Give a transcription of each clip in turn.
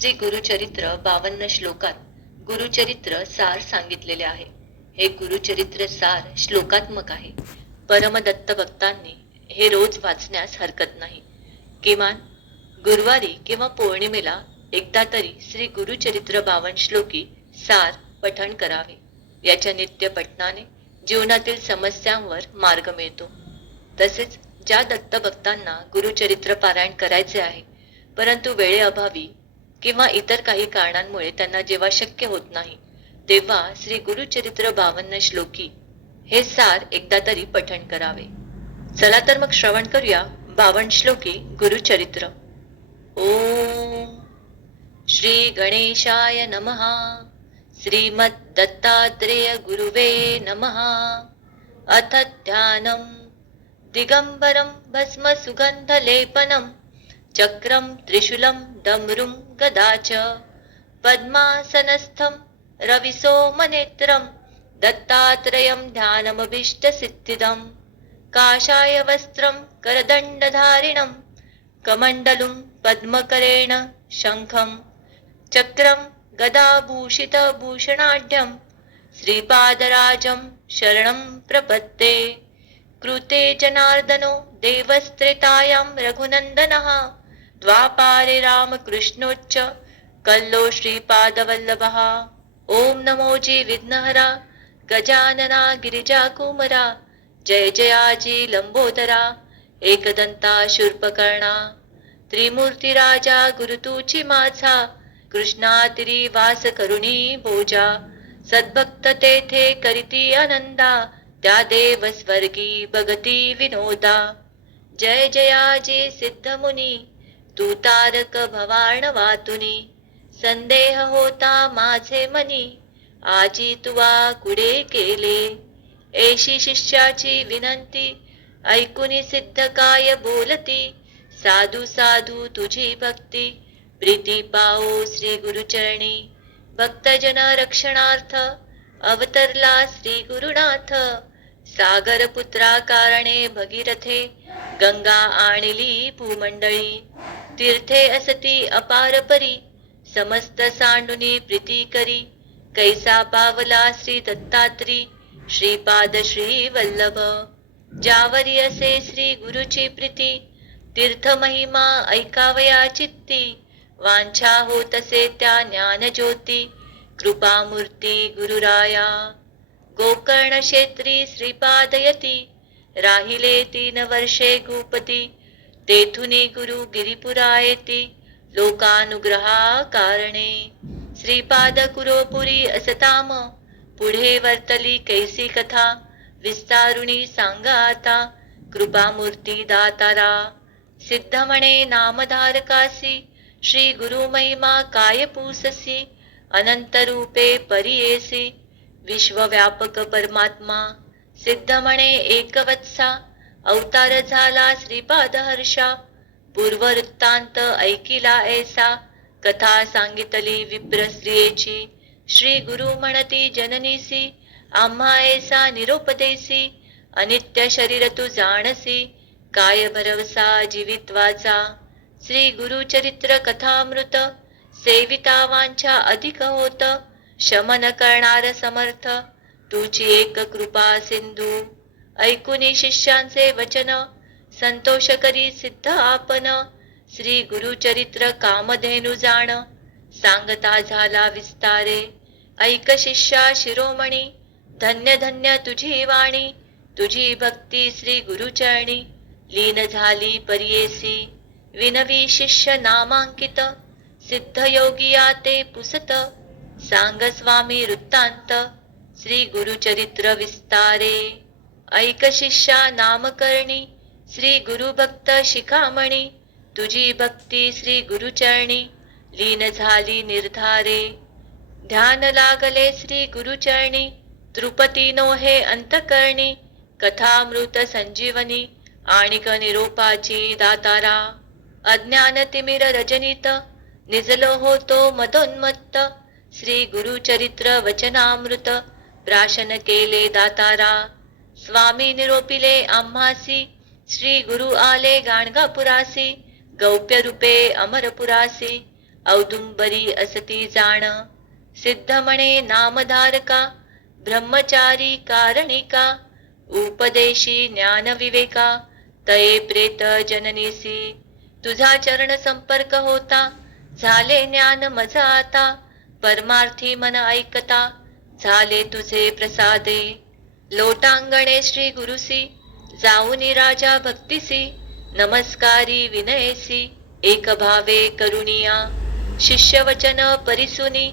श्री गुरुचरित्र बावन्न श्लोकात गुरुचरित्र सार सांगितलेले आहे. हे गुरुचरित्र सार श्लोकात्मक आहे. परमदत्त भक्तांनी हे रोज वाचण्यास हरकत नाही. किमान गुरुवारी किंवा पौर्णिमेला एकदा तरी श्री गुरुचरित्र बावन श्लोकी सार पठण करावे. याच्या नित्य पठणाने जीवनातील समस्यांवर मार्ग मिळतो. तसेच ज्या दत्तभक्तांना गुरुचरित्र पारायण करायचे आहे परंतु वेळेअभावी किंवा इतर काही कारणांमुळे त्यांना जेव्हा शक्य होत नाही तेव्हा श्री गुरुचरित्र बावन्न श्लोकी हे सार एकदा तरी पठण करावे. चला तर मग श्रवण करूया बावन श्लोकी गुरुचरित्र. ओम श्री गणेशाय नमः. श्रीमद दत्तात्रेय गुरुवे नमः. अथ ध्यानम. दिगंबरम भस्म सुगंध लेपनम चक्रं त्रिशूलं डमरुं गदा च। पद्मासनस्थं रविसोमनेत्रं दत्तात्रयं ध्यानमभीष्टसिद्धिदं। काषाय वस्त्रं करदण्डधारिणं कमण्डलुं पद्मकरेण शङ्खं। चक्रं गदाभूषितभूषणाढ्यं श्रीपादराजं शरणं प्रपत्ते। कृते जनार्दनो देवस्त्रेतायां रघुनन्दनः द्वापारे रामकृष्णोच्च कल्लो श्रीपादवल्लभः। ॐ नमो जी विघ्नहरा गजानना गिरिजाकुमरा जय जयाजी लम्बोदरा एकदन्ता शूर्पकर्णा। त्रिमूर्तिराजा गुरुतूची माझा कृष्णातिरी वास करुणी बोजा सद्भक्त तेथे करीती आनंदा त्या देव स्वर्गी भगती विनोदा। जय जयाजी सिद्धमुनी तू तारक भवाण वातुनी संदेह होता माझे मनी आजी तुवा कुडे केले? एशी शिष्याची विनंती ऐकुनी सिद्ध काय बोलती? साधू साधू तुझी भक्ती प्रीती पाओ श्री गुरुचरणी. भक्तजन रक्षणार्थ अवतरला श्री गुरुनाथ. सागर पुत्रा कारणे भगीरथे गंगा आणली भूमंडळी. तीर्थे असती अपार परी समस्त सांडुनी प्रीती करी. कैसा पावला श्री दत्तात्री श्रीपाद श्री वल्लभ. जावरी असे श्री गुरुची प्रीती तीर्थ महिमा ऐकावया चित्ती. वांछा होत असे त्या ज्ञान ज्योती कृपामूर्ती गुरुराया. गोकर्ण क्षेत्री श्रीपादयती राहिले तीन वर्षे गुपती. तेथुनी गुरु गिरिपुरा येते लोकानुग्रहा कारणे श्रीपाद कुरोपुरी असताम पुढे वर्तली कैसी कथा विस्तारुणी सांगा आता कृपामूर्ती दातारा सिद्ध म्हणे नामधारकासी श्री गुरु महिमा काय पूससी अनंत रूपे परियेसी विश्वव्यापक परमात्मा. सिद्ध म्हणे एकवत्सा अवतार झाला श्रीपाद हर्षा. पूर्ववृत्तांत ऐकिला ऐसा. कथा सांगितली विप्र स्त्रियेची. श्री गुरु म्हणती जननीसी. आम्हा ऐसा निरोपदेसी. अनित्य शरीर तू जाणसी. काय भरवसा जीवित्वाचा. श्री गुरुचरित्र कथामृत. सेविता वांछा अधिक होत. शमन करणार समर्थ. तुझी एक कृपा सिंधू. ऐकुनी शिष्यांचे वचन संतोष करी सिद्ध आपण श्री गुरुचरित्र कामधेनु जाण सांगता झाला विस्तारे. ऐक शिष्या शिरोमणी धन्य धन्य तुझी वाणी तुझी भक्ती श्री गुरुचरणी. लीन झाली परियेसी विनवी शिष्य नामांकित सिद्ध योगिया ते पुसत सांग स्वामी वृत्तांत श्री गुरुचरित्र विस्तारे. ऐक शिष्या नामकर्णी श्री गुरुभक्त शिखामणी तुझी भक्ती श्री गुरुचरणी लीन झाली निर्धारे. ध्यान लागले श्री गुरुचरणी तृपती नो हे अंतकर्णी कथामृत संजीवनी आणिक निरोपाची दातारा. अज्ञान तिमिर रजनीत निजलो होतो मदोन्मत्त श्री गुरुचरित्र वचनामृत प्राशन केले दातारा. स्वामी निरोपिले आम्हासी श्री गुरु आले गाणगापुरासी गौप्य रूपे अमरपुरासी औदुंबरी असती जाण सिद्ध म्हणे नामधारका ब्रह्मचारी कारणिका उपदेशी ज्ञान विवेका तये प्रेत जननीसी तुझा चरण संपर्क होता झाले ज्ञान मज आता परमार्थी मन ऐकता झाले तुझे प्रसादे लोटांगणे श्री गुरुसी जाऊनी राजा भक्तिसी नमस्कारी विनयसी एक भावे करुणिया शिष्य वचन परिसुनी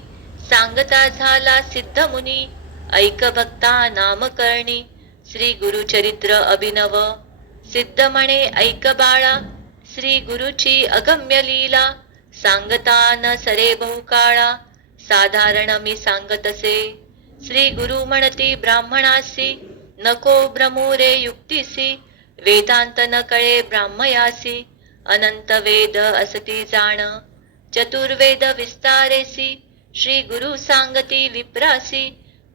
सांगता झाला सिद्ध मुनी ऐक भक्ता नामकर्णी श्री गुरुचरित्र अभिनव सिद्ध म्हणे ऐक बाळा श्री गुरुची अगम्य लीला सांगता न सरे बहुकाळा साधारण मी सांगतसे श्री गुरु म्हणती ब्राह्मणासी नको भ्रमुरे युक्तीसी वेदांत न कळे ब्राह्मयासी अनंत वेद असती जाण चतुर्वेद विस्तारेसी श्री गुरु सांगती विप्रासी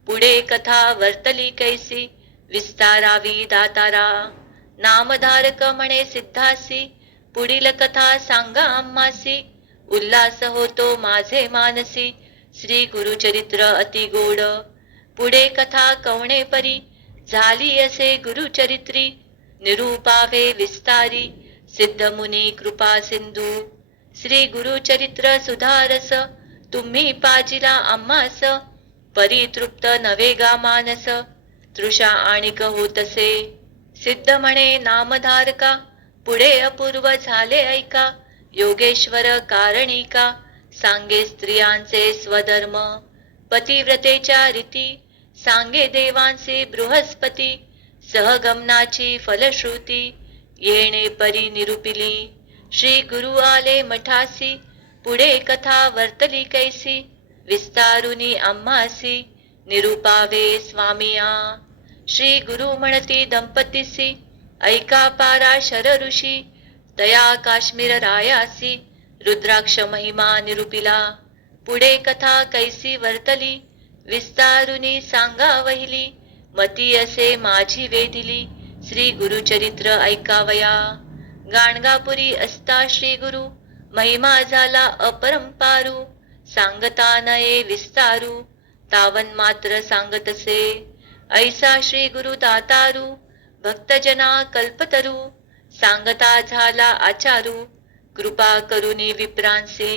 पुढे कथा वर्तली कैसी विस्तारावी दातारा नामधारक म्हणे सिद्धासी पुढील कथा सांगा आम्हासी उल्हास होतो माझे मानसी श्री गुरुचरित्र अति गोड पुढे कथा कवणे परी झाली असे गुरुचरित्री निरूपावे विस्तारी सिद्ध मुनी कृपा सिंधू. श्री गुरुचरित्र सुधारस तुम्ही पाजिला आम्हास परितृप्त नवे गा मानस तृषा आणिक होतसे सिद्ध म्हणे नामधारका पुढे अपूर्व झाले ऐका योगेश्वर कारणिका सांगे स्त्रियांचे स्वधर्म पतिव्रतेच्या रीती सांगे देवांचे बृहस्पती सहगमनाची फलश्रुती येणे परी निरुपिली. श्री गुरु आले मठासी पुढे कथा वर्तली कैसी विस्तारुनी आम्हासी निरुपावे स्वामिया. श्री गुरु म्हणती दंपतीसी ऐका पारा शर ऋषी तया काश्मीर रायासी रुद्राक्ष महिमा निरुपिला. पुढे कथा कैसी वर्तली विस्तारुनी सांगा वहिली मती असे माझी वेदिली श्री गुरुचरित्र ऐकावया. गाणगापुरी असता श्री गुरु महिमा झाला अपरंपारू सांगता नये विस्तारू तावन मात्र सांगतसे. ऐसा श्री गुरु दातारू भक्तजना कल्पतरू. सांगता झाला आचारू कृपा करुनी विप्रांसे.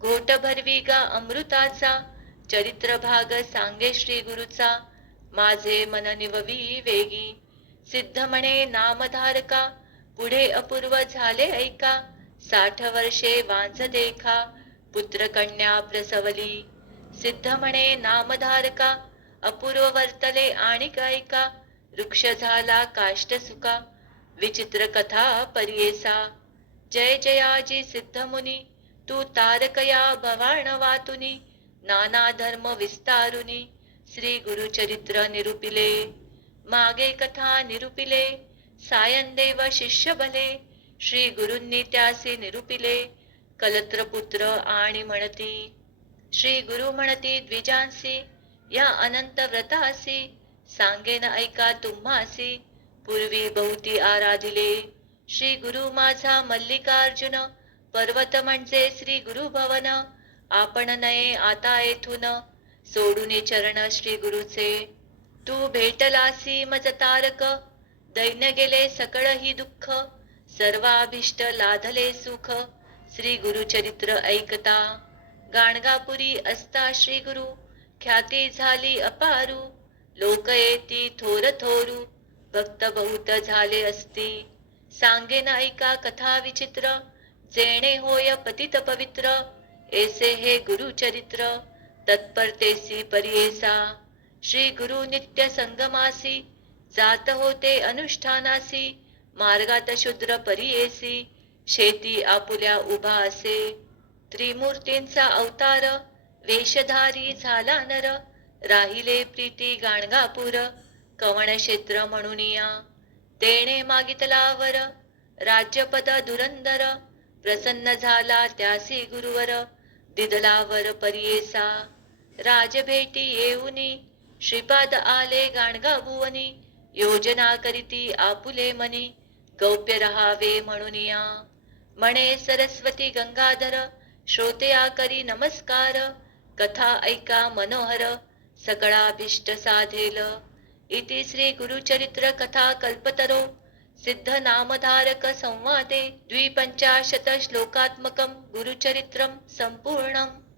घोट भरवी गा अमृताचा चरित्र भाग सांगे श्री गुरुचा. माझे मन निववी वेगी. सिद्ध म्हणे नामधारका. पुढे अपूर्व झाले ऐका. साठ वर्षे वांझ देखा. पुत्र कन्या प्रसवली. सिद्ध म्हणे नामधारका. अपूर्व वर्तले आणि गायिका वृक्ष झाला काष्ट सुका. विचित्र कथा परियेसा. जय जयाजी सिद्ध मुनी तू तारकया भवाण वातुनी. नाना धर्म विस्तारुनी श्री गुरुचरित्र निरुपिले. मागे कथा निरुपिले सायनदेव शिष्य भले श्री गुरूंनी त्यासी निरुपिले कलत्र पुत्र आणि म्हणती. श्री गुरु म्हणती द्विजांसी या अनंत व्रतासी सांगेन ऐका तुम्हासी पूर्वी बहुती आराधिले. श्री गुरु माझा मल्लिकार्जुन पर्वत म्हणजे श्री गुरु भवन आपण नये आता येथून. सोडून चरण श्री गुरुचे. तू भेटलासी मज तारक. दैन्य गेले सकळ ही दुःख. सर्वाभिष्ट लाधले सुख. श्री गुरुचरित्र ऐकता. गाणगापुरी असता श्री गुरु. ख्याती झाली अपारू. लोक येती थोर थोरू. भक्त बहुत झाले असती. सांगेन ऐका कथा विचित्र. जेणे होय पतित पवित्र. ऐसे हे गुरुचरित्र तत्परतेसी परियेसा श्री गुरु नित्य संगमासी जात होते अनुष्ठानासी मार्गात शूद्र परियेसी शेती आपुल्या उभा असे। त्रिमूर्तींचा अवतार वेशधारी झाला नर राहिले प्रीती गाणगापूर कवण क्षेत्र म्हणूनिया तेणे मागितलावर राज्यपद धुरंदर प्रसन्न झाला त्यासी गुरुवर। दिदलावर परियेसा राजभेटी येऊनी श्रीपाद आले गाणगा भुवनी योजना करीती आपुले मनी गौप्य रहावे म्हणूनिया म्हणे सरस्वती गंगाधर श्रोतया करी नमस्कार कथा ऐका मनोहर सकळाभीष्ट साधेल. इति श्री गुरुचरित्र कथा कल्पतरो. सिद्ध नामधारक संवादे द्विपञ्चाशत श्लोकात्मकं गुरुचरित्रं सम्पूर्णम्।